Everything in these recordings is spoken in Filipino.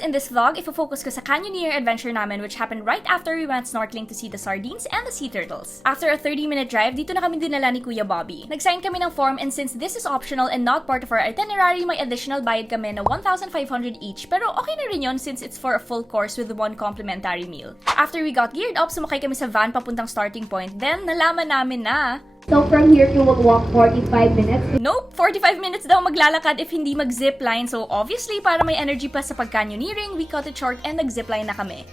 guys, in this vlog, ifo-focus ko sa Canyoneer adventure namin which happened right after we went snorkeling to see the sardines and the sea turtles. After a 30-minute drive, dito na kami dinala ni Kuya Bobby. Nag-sign kami ng form and since this is optional and not part of our itinerary, may additional bayad kami na 1,500 each pero okay na rin yun since it's for a full course with one complimentary meal. After we got geared up, sumakay kami sa van papuntang starting point, then nalaman namin na so from here, you will walk 45 minutes. Nope! 45 minutes daw maglalakad if hindi mag-zipline. So obviously, para may energy pa sa pag-canyoneering, we cut it short and nag-zipline na kami.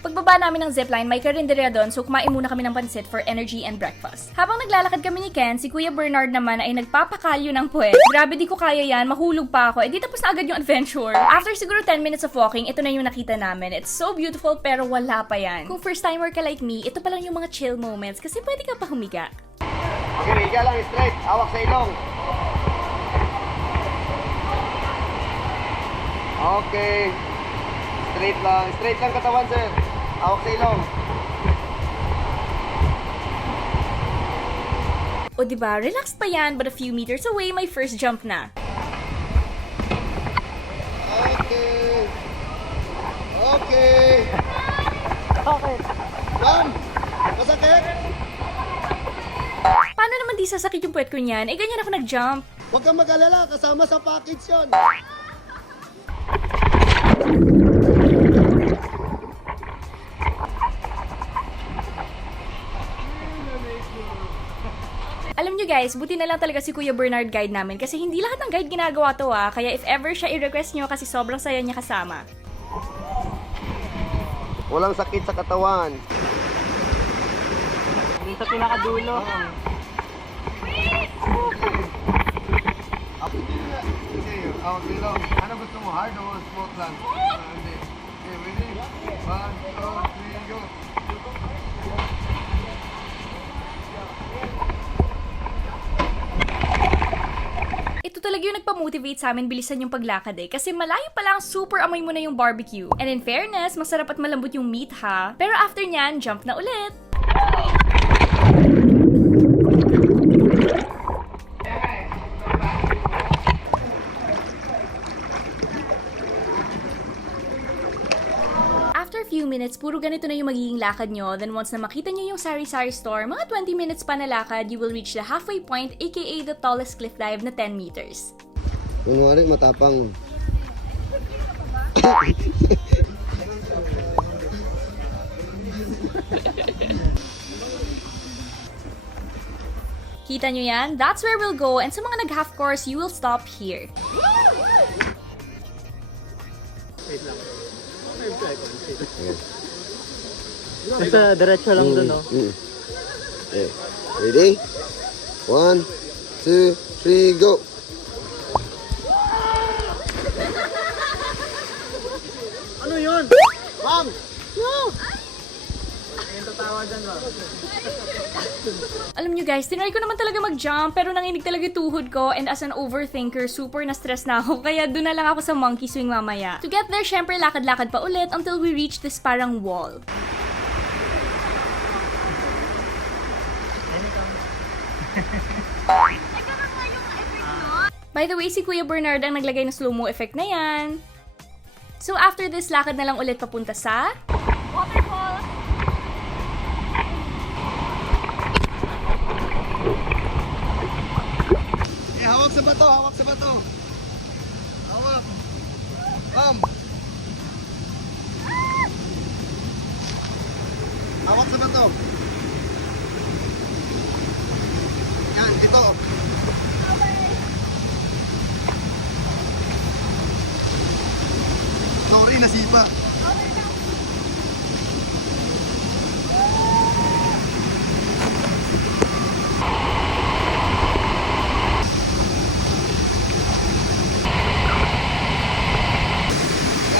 Pagbaba namin ng zipline, may karinderya doon so kumain muna kami ng pansit for energy and breakfast. Habang naglalakad kami ni Ken, si Kuya Bernard naman ay nagpapakalyo ng puwet. Grabe, di ko kaya yan, mahulog pa ako. Di tapos na agad yung adventure. After siguro 10 minutes of walking, ito na yung nakita namin. It's so beautiful pero wala pa yan. Kung first timer ka like me, ito pa lang yung mga chill moments kasi pwede ka pa humiga. Okay, higa lang straight. Hawak sa ilong. Okay. Straight lang. Straight lang katawan, sir. Hawak sa ilong. O diba, relaxed pa yan, but a few meters away, may first jump na. Okay. Okay. Okay. Ma'am, masakit? Paano naman di sasakit yung puwet ko niyan? Eh, ganyan ako nag-jump. Huwag kang mag-alala, kasama sa package yun. Alam nyo guys, buti na lang talaga si Kuya Bernard guide namin kasi hindi lahat ng guide ginagawa to kaya if ever siya i-request nyo kasi sobrang saya niya kasama. Walang sakit sa katawan. Dito sa pinakadulo. Okay lang. Ano gusto mo? Hard o smooth lang? Hindi. Okay, ready? 1, 2, 3, go! Ito talaga yung nagpa-motivate sa amin bilisan yung paglakad kasi malayo pa lang super amoy mo na yung barbecue. And in fairness, masarap at malambot yung meat ha. Pero after nyan, jump na ulit! After a few minutes, puro ganito na yung magiging lakad nyo. Then once na makita nyo yung sari-sari store, mga 20 minutes pa na lakad, you will reach the halfway point, aka the tallest cliff dive na 10 meters. Kunwari, matapang. Kita nyo yan? That's where we'll go and sa mga nag-half course, you will stop here. Basta diretso lang dun, no? Okay. Ready? 1, 2, 3, go! Ano yun? Ma'am! No! Ayun tatawa dyan, no? Alam nyo guys, tinry ko naman talaga mag-jump pero nanginig talaga yung tuhod ko and as an overthinker, super na-stress na ako kaya doon na lang ako sa monkey swing mamaya. To get there, syempre lakad-lakad pa ulit until we reach this parang wall. By the way, si Kuya Bernard ang naglagay ng slow-mo effect na yan. So after this, lakad na lang ulit papunta sa waterfall. Eh, hawak sa bato, hawak sa bato. Hawak. Ma'am. Hawak sa bato. Yan, dito. Sorry, nasipa.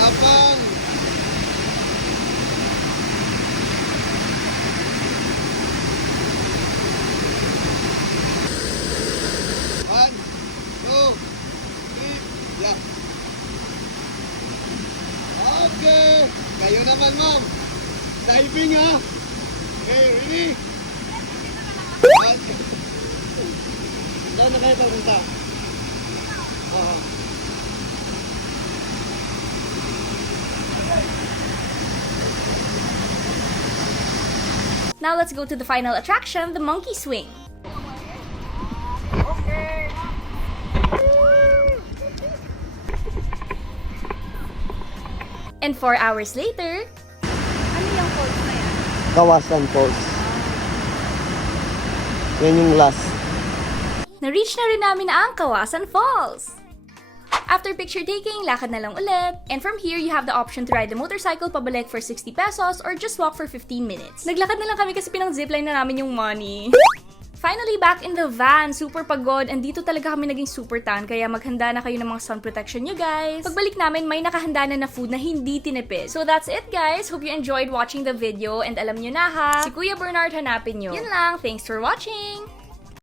Yapang. One, two, three, yeah. Okay. Kayo naman, ma'am. Diving, ha? Okay, ready? Saan na kayo papunta? Oo. Now let's go to the final attraction, the monkey swing. And 4 hours later, Kawasan Falls. Yan yung last. na-reach na rin namin ang Kawasan Falls. After picture taking, lakad na lang ulit. And from here, you have the option to ride the motorcycle pabalik for 60 pesos or just walk for 15 minutes. Naglakad na lang kami kasi pinang-zipline na namin yung money. Finally, back in the van. Super pagod and dito talaga kami naging super tan kaya maghanda na kayo ng mga sun protection nyo guys. Pagbalik namin, may nakahanda na food na hindi tinipid. So that's it guys. Hope you enjoyed watching the video and alam nyo na ha, si Kuya Bernard hanapin nyo. Yun lang. Thanks for watching!